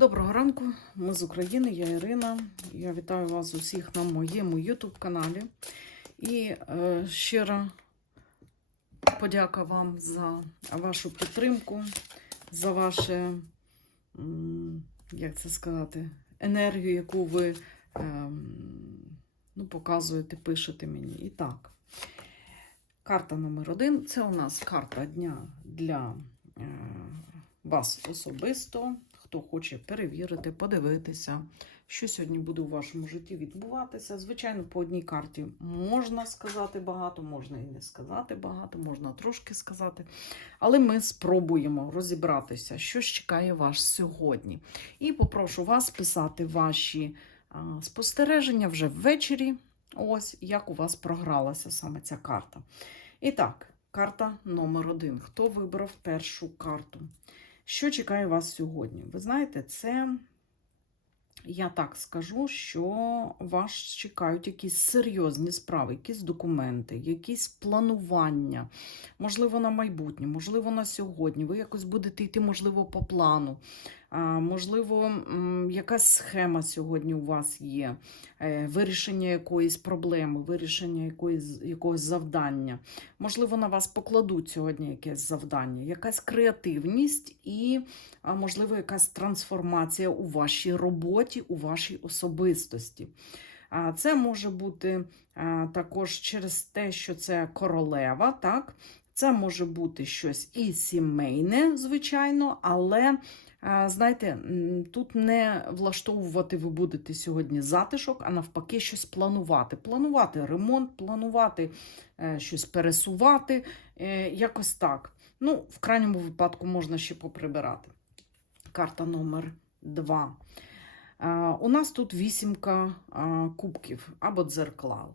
Доброго ранку, ми з України, я Ірина. Я вітаю вас усіх на моєму YouTube каналі. І е, щиро подяка вам за вашу підтримку, за вашу, як це сказати, енергію, яку ви ем, ну, показуєте, пишете мені. І так, карта номер один це у нас карта дня для е, вас особисто хто хоче перевірити, подивитися, що сьогодні буде у вашому житті відбуватися. Звичайно, по одній карті можна сказати багато, можна і не сказати багато, можна трошки сказати. Але ми спробуємо розібратися, що ж чекає вас сьогодні. І попрошу вас писати ваші спостереження вже ввечері. Ось як у вас програлася саме ця карта. І так, карта номер один. Хто вибрав першу карту? Що чекає вас сьогодні? Ви знаєте, це, я так скажу, що вас чекають якісь серйозні справи, якісь документи, якісь планування, можливо, на майбутнє, можливо, на сьогодні. Ви якось будете йти, можливо, по плану. Можливо, якась схема сьогодні у вас є, е, вирішення якоїсь проблеми, вирішення якоїсь, якогось завдання. Можливо, на вас покладуть сьогодні якесь завдання, якась креативність і, можливо, якась трансформація у вашій роботі, у вашій особистості. Це може бути також через те, що це королева, так? Це може бути щось і сімейне, звичайно, але знаєте, тут не влаштовувати ви будете сьогодні затишок, а навпаки, щось планувати. Планувати ремонт, планувати е, щось пересувати, е, якось так. Ну, в крайньому випадку можна ще поприбирати. Карта номер 2. У нас тут вісімка кубків або дзеркал.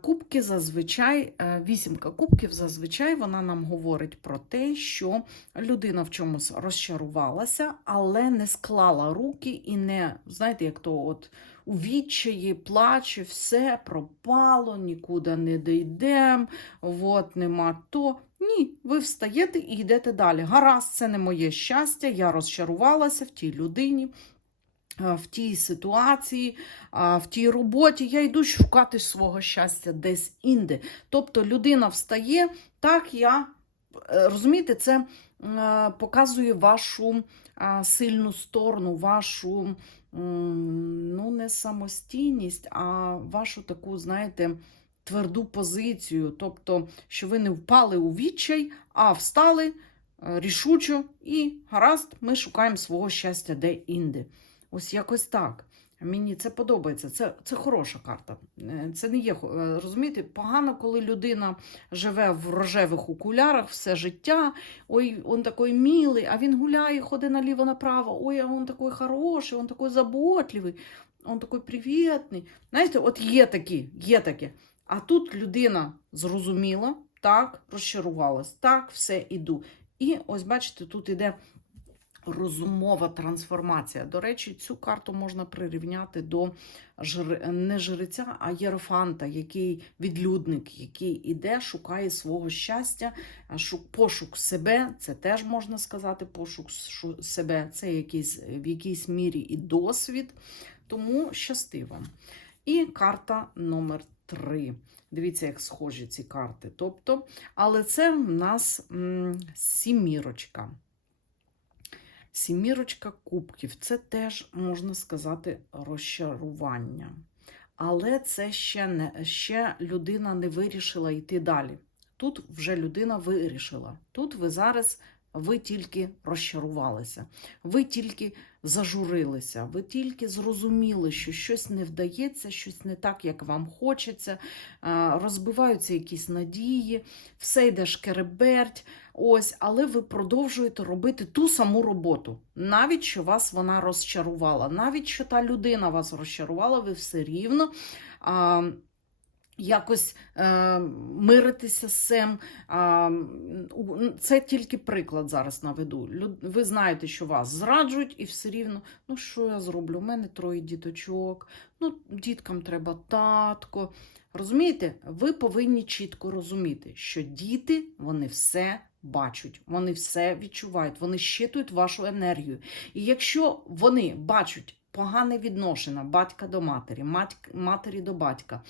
Кубки зазвичай, е, вісімка кубків зазвичай вона нам говорить про те, що людина в чомусь розчарувалася, але не склала руки і не, знаєте, як то от у відчаї плаче, все пропало, нікуди не дійдемо, от нема то. Ні, ви встаєте і йдете далі. Гаразд, це не моє щастя, я розчарувалася в тій людині. Е, В тій ситуації, в тій роботі я йду шукати свого щастя десь інде. Тобто людина встає, так я е, розумієте, це е, показує вашу сильну сторону, вашу ну, не самостійність, а вашу таку, знаєте, тверду позицію. Тобто, що ви не впали у відчай, а встали рішучо і гаразд, ми шукаємо свого щастя де-інде. Ось якось так. Мені це подобається. Це, це хороша карта. Е, Це не є, е, розумієте, погано, коли людина живе в рожевих окулярах все життя. Ой, він такий милий, а він гуляє, ходить наліво-направо. Ой, а він такий хороший, він такий заботливий, він такий привітний. Знаєте, от є такі, є такі. А тут людина зрозуміла, так, розчарувалась, так, все іду. І ось бачите, тут іде розумова трансформація. До речі, цю карту можна прирівняти до жр... не жреця, а єрофанта, який відлюдник, який іде, шукає свого щастя, пошук себе, це теж можна сказати, пошук себе, це якийсь, в якійсь мірі і досвід. Тому щасти. І карта номер 3. Дивіться, як схожі ці карти. Тобто, але це в нас сімірочка. Сімірочка кубків це теж, можна сказати, розчарування. Але це ще, не, ще людина не вирішила йти далі. Тут вже людина вирішила. Тут ви зараз ви тільки розчарувалися, ви тільки зажурилися, ви тільки зрозуміли, що щось не вдається, щось не так, як вам хочеться, розбиваються якісь надії, все йде шкереберть. Ось, але ви продовжуєте робити ту саму роботу. Навіть що вас вона розчарувала, навіть що та людина вас розчарувала, ви все рівно. Якось е, миритися з цим. У- це тільки приклад зараз наведу. Лю- Ви знаєте, що вас зраджують, і все рівно, ну що я зроблю? У мене троє діточок, ну, діткам треба татко. Розумієте, ви повинні чітко розуміти, що діти вони все бачать, вони все відчувають, вони щитують вашу енергію. І якщо вони бачать погане відношення батька до матері, матері до батька,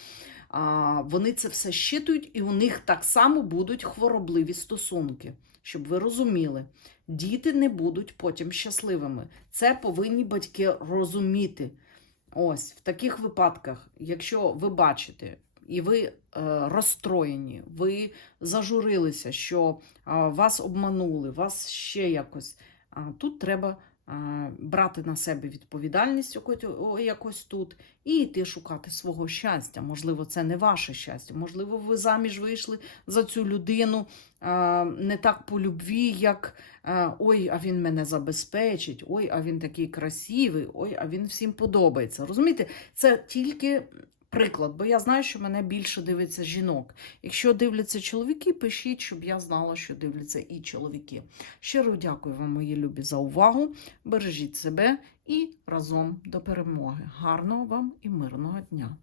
вони це все щитують, і у них так само будуть хворобливі стосунки. Щоб ви розуміли, діти не будуть потім щасливими. Це повинні батьки розуміти. Ось в таких випадках, якщо ви бачите і ви е, розстроєні, ви зажурилися, що а, вас обманули, вас ще якось. А, тут треба брати на себе відповідальність якось, тут і йти шукати свого щастя. Можливо, це не ваше щастя. Можливо, ви заміж вийшли за цю людину не так по любві, як ой, а він мене забезпечить, ой, а він такий красивий, ой, а він всім подобається. Розумієте, це тільки. Приклад, бо я знаю, що мене більше дивиться жінок. Якщо дивляться чоловіки, пишіть, щоб я знала, що дивляться і чоловіки. Щиро дякую вам, мої любі, за увагу. Бережіть себе і разом до перемоги. Гарного вам і мирного дня!